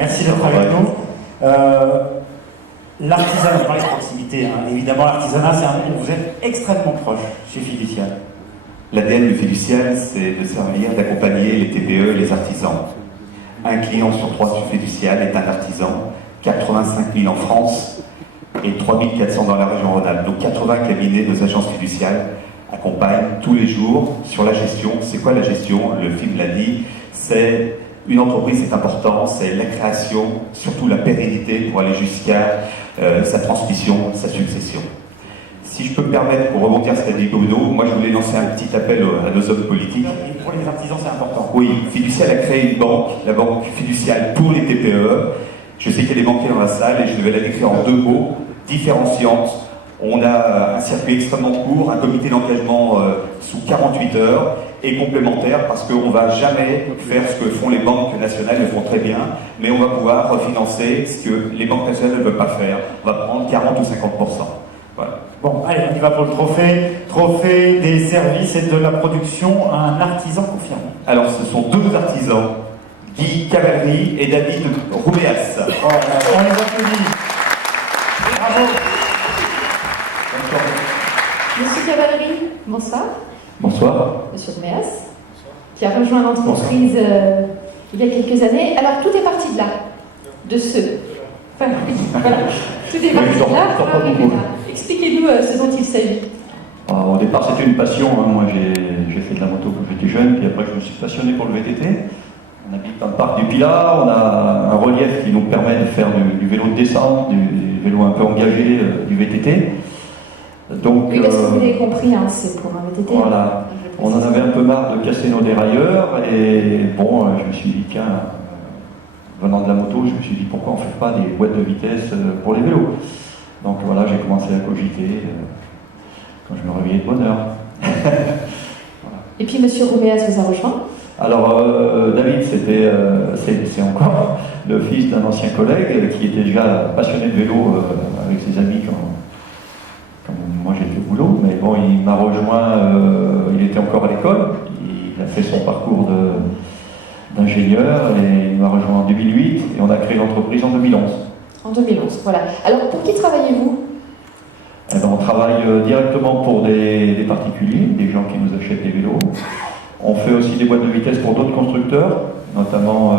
Merci d'être avec nous. L'artisanat, on parle de proximité, hein. Évidemment l'artisanat c'est un monde où vous êtes extrêmement proche chez Fiducial. L'ADN de Fiducial, c'est de servir, d'accompagner les TPE, les artisans. Un client sur 3 sur Fiducial est un artisan, 85 000 en France et 3 400 dans la région Rhône-Alpes. Donc 80 cabinets de nos agences fiduciales accompagnent tous les jours sur la gestion. C'est quoi la gestion? Le film l'a dit, c'est une entreprise, c'est important, c'est la création, surtout la pérennité pour aller jusqu'à sa transmission, sa succession. Si je peux me permettre, pour rebondir sur ce qu'a dit Bruno, moi je voulais lancer un petit appel à nos hommes politiques. Et pour les artisans, c'est important. Oui, Fiducial a créé une banque, la banque fiduciale pour les TPE. Je sais qu'il y a des banquiers dans la salle et je devais la décrire en 2 mots, différenciante. On a un circuit extrêmement court, un comité d'engagement sous 48 heures et complémentaire parce qu'on ne va jamais faire ce que font les banques nationales, elles font très bien, mais on va pouvoir refinancer ce que les banques nationales ne peuvent pas faire. On va prendre 40 ou 50%. Voilà. Bon, allez, on y va pour le trophée. Trophée des services et de la production à un artisan confirmé. Alors, ce sont 2 artisans, Guy Cavalry et David Rouméas. Oh, on les applaudit. Bravo. Monsieur Cavalry, bonsoir. Bonsoir. Monsieur Rouméas, qui a rejoint l'entreprise il y a quelques années. Alors, tout est parti de là, de ce. Enfin, voilà. Tout est parti de là pour arriver là. Expliquez-nous ce dont il s'agit. Au départ, c'était une passion. Moi, j'ai fait de la moto quand j'étais jeune, puis après, je me suis passionné pour le VTT. On habite dans le parc du Pilat, on a un relief qui nous permet de faire du vélo de descente, du vélo un peu engagé, du VTT. Donc, Oui, parce que vous l'avez compris, hein, c'est pour un VTT. Voilà. On en avait un peu marre de casser nos dérailleurs, et bon, je me suis dit, tiens, venant de la moto, je me suis dit, pourquoi on ne fait pas des boîtes de vitesse pour les vélos? Donc voilà, j'ai commencé à cogiter quand je me réveillais de bonne heure. Voilà. Et puis, Monsieur Rouméas vous a rejoint? Alors, David, c'est encore le fils d'un ancien collègue qui était déjà passionné de vélo avec ses amis quand moi j'étais au boulot. Mais bon, il m'a rejoint, il était encore à l'école, il a fait son parcours d'ingénieur et il m'a rejoint en 2008 et on a créé l'entreprise en 2011. En 2011, voilà. Alors, pour qui travaillez-vous? Eh ben, on travaille directement pour des particuliers, des gens qui nous achètent des vélos. On fait aussi des boîtes de vitesse pour d'autres constructeurs, notamment